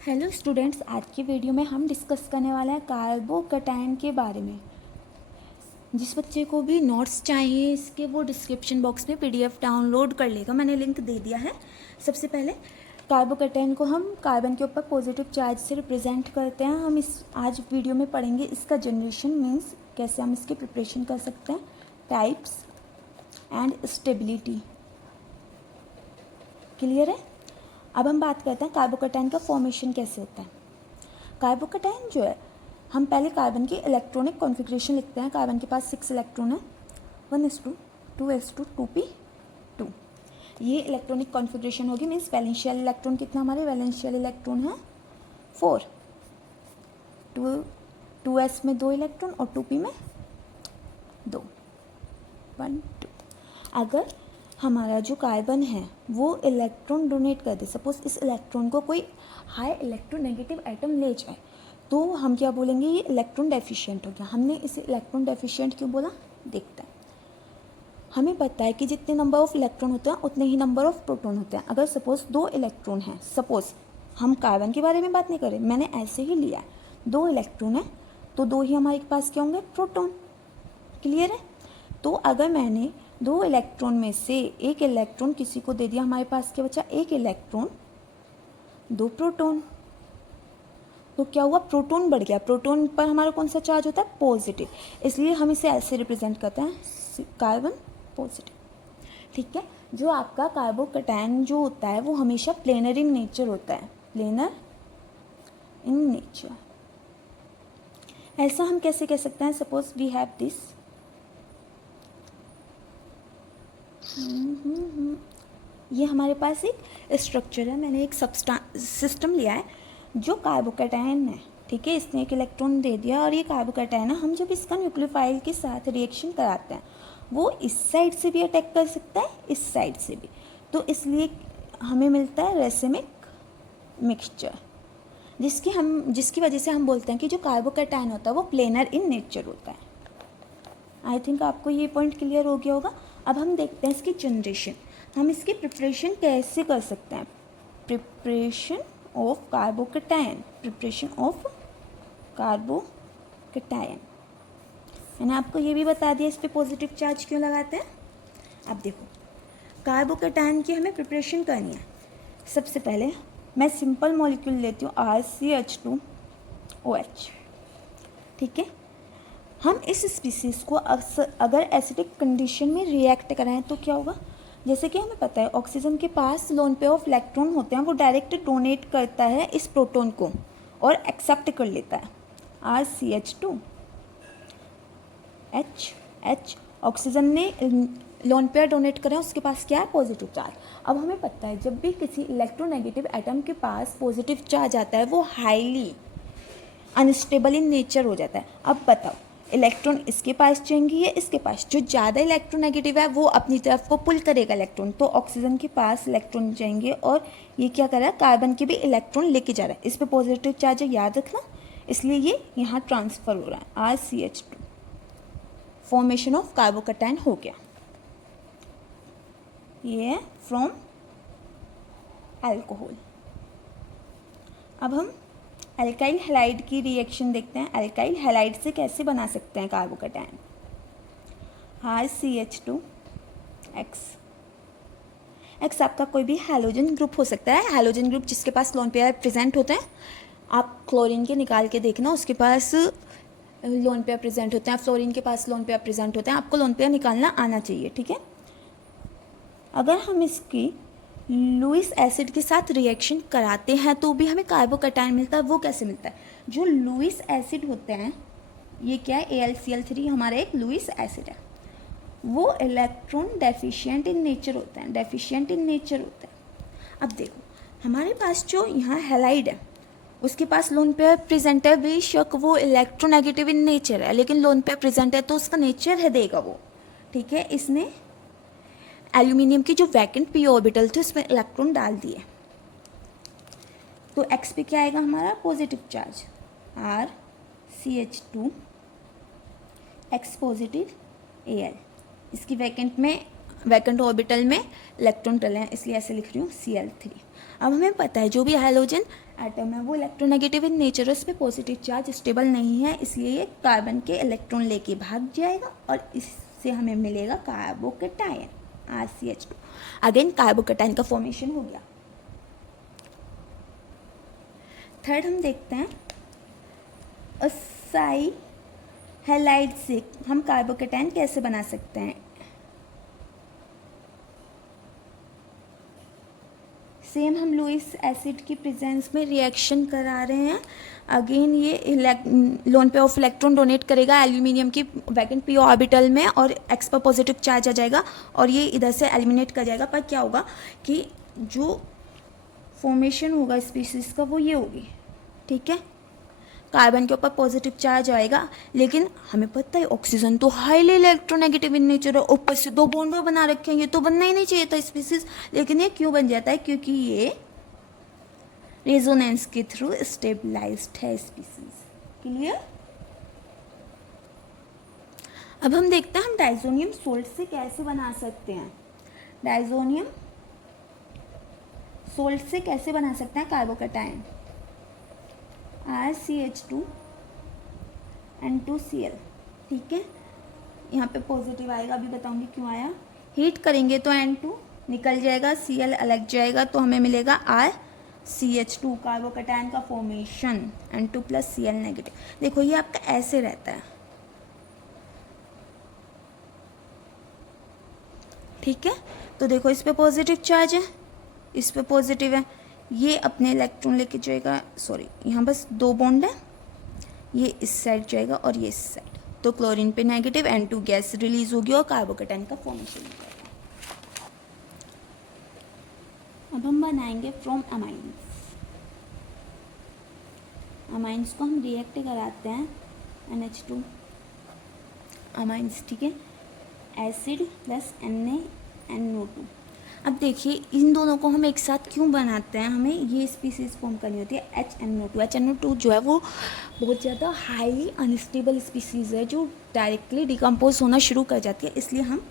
Hello students, आज की video में हम डिस्कस करने वाले हैं कार्बोकैटायन के बारे में। जिस बच्चे को भी नोट्स चाहिए इसके वो डिस्क्रिप्शन बॉक्स में पीडीएफ डाउनलोड कर लेगा, मैंने लिंक दे दिया है। सबसे पहले कार्बोकैटायन को हम कार्बन के ऊपर पॉजिटिव चार्ज से रिप्रेजेंट करते हैं। हम इस आज वीडियो में पढ़ेंगे इसका जनरेशन मीन्स कैसे हम इसकी प्रिपरेशन कर सकते हैं, टाइप्स एंड स्टेबिलिटी। क्लियर है? अब हम बात करते हैं कार्बोकैटायन का फॉर्मेशन कैसे होता है। कार्बोकैटायन जो है, हम पहले कार्बन की इलेक्ट्रॉनिक कॉन्फ़िगरेशन लिखते हैं। कार्बन के पास 6 इलेक्ट्रॉन है, 1s2 2s2 2p2। ये इलेक्ट्रॉनिक कॉन्फ़िगरेशन होगी। मीन्स वैलेंशियल इलेक्ट्रॉन कितना, हमारे वैलेंशियल इलेक्ट्रॉन है 4, 2s में 2 इलेक्ट्रॉन और 2p में 2, 1 2। अगर हमारा जो कार्बन है वो इलेक्ट्रॉन डोनेट कर दे, सपोज इस इलेक्ट्रॉन को कोई हाई इलेक्ट्रोनेगेटिव आइटम ले जाए, तो हम क्या बोलेंगे, ये इलेक्ट्रॉन डेफिशिएंट हो गया। हमने इसे इलेक्ट्रॉन डेफिशिएंट क्यों बोला, देखते हैं। हमें पता है कि जितने नंबर ऑफ इलेक्ट्रॉन होते हैं उतने ही नंबर ऑफ प्रोटॉन होते हैं। अगर सपोज 2 इलेक्ट्रॉन हैं, सपोज हम कार्बन के बारे में बात नहीं करें, मैंने ऐसे ही लिया है, 2 इलेक्ट्रॉन है तो 2 ही हमारे पास क्या होंगे, प्रोटॉन। क्लियर है? तो अगर मैंने 2 इलेक्ट्रॉन में से एक इलेक्ट्रॉन किसी को दे दिया, हमारे पास क्या बचा, 1 इलेक्ट्रॉन 2 प्रोटॉन। तो क्या हुआ, प्रोटॉन बढ़ गया। प्रोटॉन पर हमारा कौन सा चार्ज होता है, पॉजिटिव। इसलिए हम इसे ऐसे रिप्रेजेंट करते हैं, कार्बन पॉजिटिव। ठीक है? जो आपका कार्बोकैटायन जो होता है वो हमेशा प्लेनर इन नेचर होता है, प्लेनर इन नेचर। ऐसा हम कैसे कह सकते हैं, सपोज वी हैव दिस, ये हमारे पास एक स्ट्रक्चर है। मैंने एक सिस्टम लिया है जो कार्बोकैटायन है। ठीक है, इसने एक इलेक्ट्रॉन दे दिया और ये कार्बोकैटायन है। हम जब इसका न्यूक्लियोफाइल के साथ रिएक्शन कराते हैं, वो इस साइड से भी अटैक कर सकता है, इस साइड से भी। तो इसलिए हमें मिलता है रेसिमिक मिक्सचर, जिसकी वजह से हम बोलते हैं कि जो कार्बोकैटायन होता है वो प्लेनर इन नेचर होता है। आई थिंक आपको ये पॉइंट क्लियर हो गया होगा। अब हम देखते हैं इसकी जनरेशन। हम इसकी प्रिपरेशन कैसे कर सकते हैं, preparation of carbocation, preparation of carbocation. मैंने आपको ये भी बता दिया इस पर पॉजिटिव चार्ज क्यों लगाते हैं। अब देखो, कार्बोकैटायन की हमें प्रिपरेशन करनी है। सबसे पहले मैं सिंपल मॉलिक्यूल लेती हूँ, RCH2OH। ठीक है, हम इस स्पीसीज़ को अगर एसिडिक कंडीशन में रिएक्ट कराएं तो क्या होगा। जैसे कि हमें पता है ऑक्सीजन के पास लोन पेयर ऑफ इलेक्ट्रॉन होते हैं, वो डायरेक्ट डोनेट करता है इस प्रोटॉन को और एक्सेप्ट कर लेता है। RCH2H, ऑक्सीजन ने लोन पेयर डोनेट करा, उसके पास क्या है, पॉजिटिव चार्ज। अब हमें पता है जब भी किसी इलेक्ट्रोनेगेटिव एटम के पास पॉजिटिव चार्ज आता है वो हाईली अनस्टेबल इन नेचर हो जाता है। अब बताओ, इलेक्ट्रॉन इसके पास जाएंगे या इसके पास, जो ज़्यादा इलेक्ट्रोनेगेटिव है वो अपनी तरफ को पुल करेगा इलेक्ट्रॉन। तो ऑक्सीजन के पास इलेक्ट्रॉन जाएंगे और ये क्या कर रहा है, कार्बन के भी इलेक्ट्रॉन लेके जा रहा है। इस पर पॉजिटिव चार्ज है, याद रखना, इसलिए ये यहाँ ट्रांसफ़र हो रहा है। RCH2, फॉर्मेशन ऑफ कार्बोकैटायन हो गया। ये है फ्रॉम अल्कोहल। अब हम एल्काइल हैलाइड की रिएक्शन देखते हैं। एल्काइल हैलाइड से कैसे बना सकते हैं कार्बोकैटायन, RCH2X आपका कोई भी हैलोजन ग्रुप हो सकता है। हैलोजन ग्रुप जिसके पास लोन पेयर प्रेजेंट होते हैं, आप क्लोरीन के निकाल के देखना, उसके पास लोन पेयर प्रेजेंट होते हैं। फ्लोरीन के पास लोन पेयर प्रेजेंट होते हैं। आपको लोन पेयर निकालना आना चाहिए। ठीक है, अगर हम इसकी लुईस एसिड के साथ रिएक्शन कराते हैं तो भी हमें कार्बोकैटायन मिलता है। वो कैसे मिलता है, जो लुईस एसिड होते हैं, ये क्या है, AlCl3 हमारा एक लुईस एसिड है, वो इलेक्ट्रॉन डेफिशिएंट इन नेचर होते हैं, डेफिशिएंट इन नेचर होते हैं। अब देखो, हमारे पास जो यहाँ हैलाइड है उसके पास लोन पेयर प्रेजेंट है, बेशक वो इलेक्ट्रोनेगेटिव इन नेचर है, लेकिन लोन पेयर प्रेजेंट है तो उसका नेचर है देगा वो। ठीक है, इसने एल्यूमिनियम की जो वैकेंट पी ऑर्बिटल थे उसमें इलेक्ट्रॉन डाल दिए, तो एक्स पे क्या आएगा हमारा, positive charge, RCH2X positive Al। इसकी वैकेंट में वैकेंट ऑर्बिटल में इलेक्ट्रॉन डले हैं, इसलिए ऐसे लिख रही हूँ Cl3। अब हमें पता है जो भी हाइड्रोजन एटम है वो इलेक्ट्रोनेगेटिव इन नेचर है, उस पर पॉजिटिव चार्ज स्टेबल नहीं है, इसलिए ये कार्बन के इलेक्ट्रॉन लेके भाग जाएगा और इससे हमें मिलेगा कार्बोकैटायन RCH2। अगेन कार्बोकैटायन का फॉर्मेशन हो गया। थर्ड हम देखते हैं असाई हैलाइड से हम कार्बोकैटायन कैसे बना सकते हैं। सेम हम लुईस एसिड की प्रेजेंस में रिएक्शन करा रहे हैं। अगेन ये लोन पे ऑफ इलेक्ट्रॉन डोनेट करेगा एल्यूमिनियम की वैकेंट पी ऑर्बिटल में और एक्स पर पॉजिटिव चार्ज आ जाएगा और ये इधर से एलिमिनेट कर जाएगा। पर क्या होगा कि जो फॉर्मेशन होगा स्पीसीज का वो ये होगी, ठीक है, कार्बन के ऊपर पॉजिटिव चार्ज आएगा, लेकिन हमें पता है ऑक्सीजन तो हाईली इलेक्ट्रोनेगेटिव इन नेचर है, ऊपर से 2 बॉन्ड बना रखे हैं, ये तो बनना ही नहीं चाहिए था स्पीसीज, लेकिन ये क्यों बन जाता है, क्योंकि ये रेजोनेंस के थ्रू स्टेबलाइज्ड है स्पीसीज। क्लियर। अब हम देखते हैं हम डाइजोनियम सोल्ट से कैसे बना सकते हैं। डाइजोनियम सोल्ट से कैसे बना सकते हैं कार्बोकैटायन RCH2 N2Cl, ठीक है। यहाँ पे पॉजिटिव आएगा, अभी बताऊंगी क्यों आया। हीट करेंगे तो N2 निकल जाएगा, Cl अलग जाएगा, तो हमें मिलेगा RCH2 कार्बोकैटायन का फॉर्मेशन N2 + Cl नेगेटिव। देखो ये आपका ऐसे रहता है, ठीक है। तो देखो इस पे पॉजिटिव चार्ज है, इस पे पॉजिटिव है, ये अपने इलेक्ट्रॉन लेके जाएगा, सॉरी यहाँ बस 2 बॉन्ड है, ये इस साइड जाएगा और ये इस साइड, तो क्लोरीन पे नेगेटिव N2 गैस रिलीज होगी और कार्बोकैटायन का फॉर्मेशन हो जाएगा। अब हम बनाएंगे फ्रॉम अमाइंस। अमाइंस को हम रिएक्ट कराते हैं NH2 अमाइंस, ठीक है, एसिड प्लस NaNO2। अब देखिए इन दोनों को हम एक साथ क्यों बनाते हैं, हमें ये स्पीसीज फॉर्म करनी होती है HNO2। HNO2 जो है वो बहुत ज़्यादा हाईली अनस्टेबल स्पीसीज़ है जो डायरेक्टली डिकम्पोज होना शुरू कर जाती है, इसलिए हम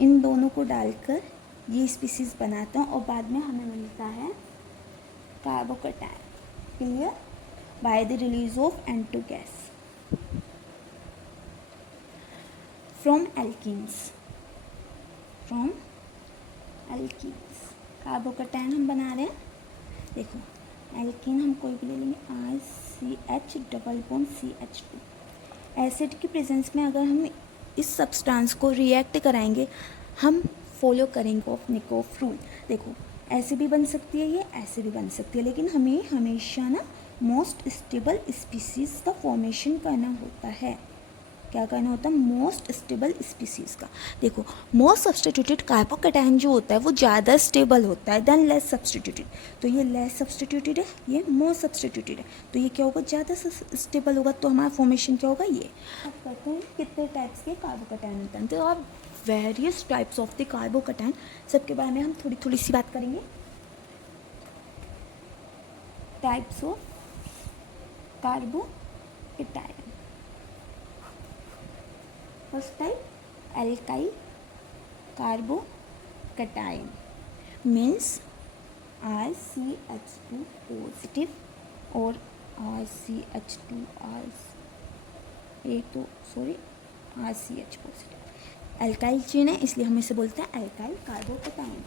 इन दोनों को डालकर ये स्पीसीज बनाते हैं और बाद में हमें मिलता है carbocation. Clear. By the release of N2 gas from alkenes. From alkenes carbocation हम बना रहे हैं। देखो एल्कीन हम कोई भी ले लेंगे RCH double bond CH2। Acid की प्रेजेंस में अगर हम इस सब्सटेंस को रिएक्ट कराएंगे हम फॉलो करेंगे ऑफ रूल। देखो ऐसे भी बन सकती है, ये ऐसे भी बन सकती है, लेकिन हमें हमेशा ना मोस्ट स्टेबल स्पीसीज़ का फॉर्मेशन करना होता है। क्या करना होता है, मोस्ट स्टेबल स्पीसीज़ का। देखो मोस्ट सब्सटीट्यूटेड कार्बोकैटायन जो होता है वो ज़्यादा स्टेबल होता है देन लेस सब्सटीट्यूटेड। तो ये लेस सब्सटीट्यूटेड है, ये मोस्ट सब्सटीट्यूटेड है, तो ये क्या होगा, ज़्यादा स्टेबल होगा, तो हमारा फॉर्मेशन क्या होगा, ये। अब कहते हैं कितने टाइप्स के कार्बोकैटायन होते हैं, तो आप various types of the carbocation सबके बारे में हम थोड़ी थोड़ी सी बात करेंगे। Types of carbocation. First type alkyl carbocation means RCH2 positive और RCH2 RCH positive. Alkyl chain है इसलिए हम इसे बोलते हैं एल्काइल कार्बोकैटायन।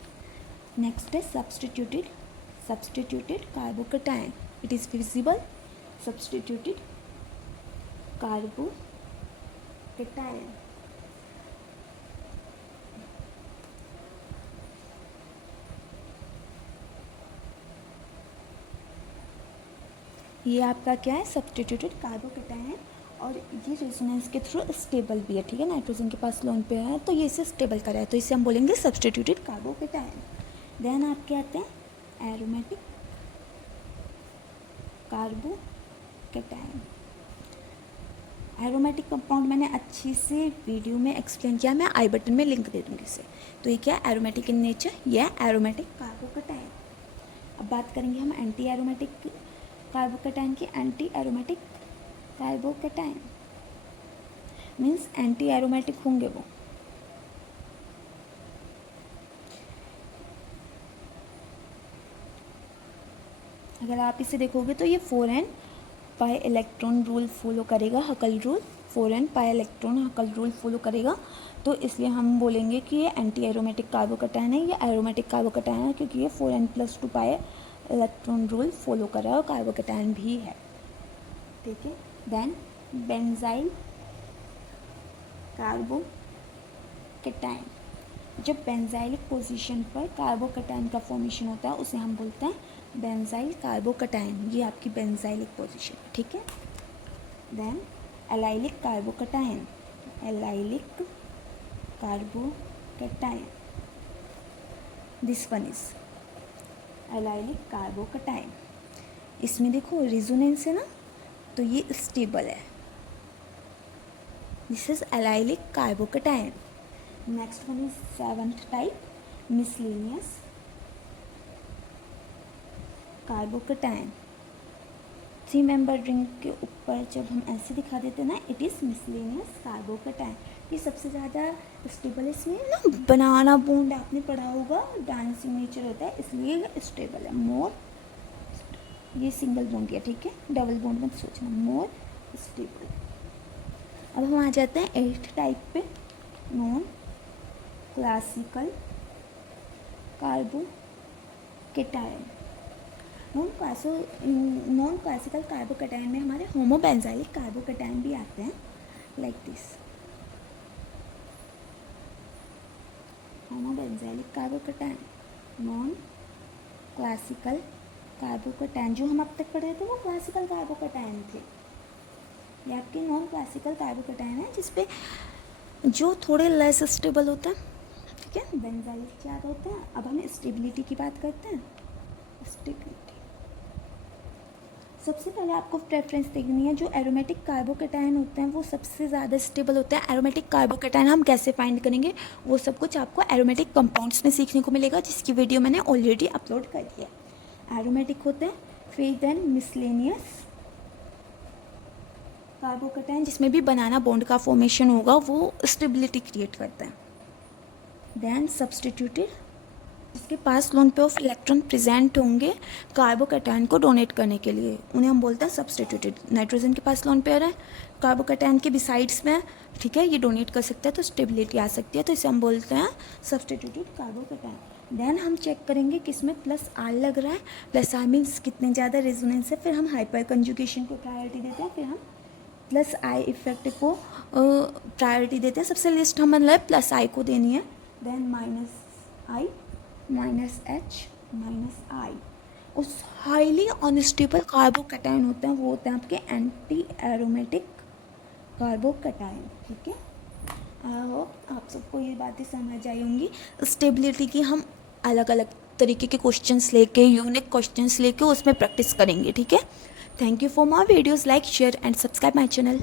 नेक्स्ट है substituted carbocation. It is feasible substituted carbocation. ये आपका क्या है, सब्स्टिट्यूटेड कार्बोकैटायन, और ये रेजोनेंस के थ्रू स्टेबल भी है, ठीक है। नाइट्रोजन के पास लोन पे है तो ये इसे स्टेबल कर रहा है, तो इसे हम बोलेंगे सब्स्टिट्यूटेड कार्बोकैटायन। देन आपके आते हैं एरोमेटिक कार्बोकैटायन। एरोमेटिक कंपाउंड मैंने अच्छी से वीडियो में एक्सप्लेन किया, मैं आई बटन में लिंक दे दूँगी इसे। तो ये क्या है, एरोमेटिक इन नेचर, यह एरोमेटिक कार्बोकैटायन। अब बात करेंगे हम एंटी एरोमेटिक कार्बोकैटायन की। Anti aromatic carbocation means anti aromatic होंगे वो, अगर आप इसे देखोगे तो ये 4n pi electron rule follow करेगा, हकल rule, 4n pi electron हकल rule follow करेगा। तो इसलिए हम बोलेंगे कि ये एंटी एरोमेटिक कार्बोकैटायन है, ये एरोमेटिक कार्बोकैटायन है, क्योंकि ये 4n+2 pi electron rule follow कर रहा है और कार्बोकैटायन भी है। ठीक है। देन बेंजाइल कार्बोकैटायन, जब बेंजाइलिक पोजीशन पर कार्बोकैटायन का फॉर्मेशन होता है उसे हम बोलते हैं बेंजाइल कार्बोकैटायन। ये आपकी बेंजाइलिक पोजीशन, ठीक है। Then allylic carbocation, allylic carbocation, this one is allylic carbocation. इसमें देखो रेजोनेंस है ना, तो ये स्टेबल है। This is allylic carbocation. Next one is 7th type, miscellaneous carbocation. 3 member ring के ऊपर जब हम ऐसे दिखा देते हैं ना, इट इज़ मिसलेनियस कार्बोकैटायन। ये सबसे ज़्यादा स्टेबल, इसमें ना बनाना बॉन्ड आपने पढ़ा होगा, डांसिंग नेचर होता है इसलिए ये स्टेबल है। मोर, ये सिंगल बॉन्ड है, ठीक है, डबल बॉन्ड मत सोचना, मोर स्टेबल। अब हम आ जाते हैं 8th टाइप पे, non classical carbocation. Non classical carbocation में हमारे होमोबेंजाइलिक कार्बोकैटायन भी आते हैं, like this. Homobenzylic carbocation, non classical carbocation. जो हम अब तक पढ़े थे वो क्लासिकल कार्बोकैटायन थे, ये आपके नॉन क्लासिकल कार्बोकैटायन है जिसपे जो थोड़े लेस स्टेबल होता है, ठीक है, बेंजाइलिक ज़्यादा होता है। अब हम स्टेबिलिटी की बात करते हैं। स्टेबिलिटी सबसे पहले आपको प्रेफरेंस देखनी है, जो एरोमेटिक कार्बोकैटायन होते हैं वो सबसे ज़्यादा स्टेबल होते हैं। एरोमेटिक कार्बोकैटायन हम कैसे फाइंड करेंगे वो सब कुछ आपको एरोमेटिक कंपाउंड्स में सीखने को मिलेगा, जिसकी वीडियो मैंने ऑलरेडी अपलोड कर दिया। एरोमेटिक होते हैं, फिर देन मिसलेनियस कार्बोकैटायन जिसमें भी बनाना बॉन्ड का फॉर्मेशन होगा वो स्टेबिलिटी क्रिएट करता है। देन सब्सटीट्यूटेड, जिसके पास लोन पे ऑफ इलेक्ट्रॉन प्रेजेंट होंगे कार्बोकैटायन को डोनेट करने के लिए, उन्हें हम बोलते हैं सब्सटीट्यूटेड। नाइट्रोजन के पास लोन पेयर है, कार्बोकैटायन के बिसाइड्स में, ठीक है, ये डोनेट कर सकता है तो स्टेबिलिटी आ सकती है, तो इसे हम बोलते हैं सब्सटीट्यूटेड कार्बोकैटायन। देन हम चेक करेंगे किसमें +R लग रहा है, +R मीन्स कितने ज़्यादा रेजोनेंस है, फिर हम हाइपर कंजुगेशन को प्रायोरिटी देते हैं, फिर हम +I इफेक्ट को प्रायोरिटी देते हैं। सबसे लिस्ट हम मतलब +I को देनी है। Then -I, -H, -I। उस हाईली अनस्टेबल कार्बोकैटायन होते हैं वो होते हैं आपके एंटी एरोमेटिक कार्बोकैटायन, ठीक है। आई होप आप सबको ये बातें समझ आई होंगी। स्टेबिलिटी की हम अलग अलग तरीके के क्वेश्चंस लेके, यूनिक क्वेश्चंस लेके उसमें प्रैक्टिस करेंगे, ठीक है। Thank you for my videos, like share and subscribe my channel.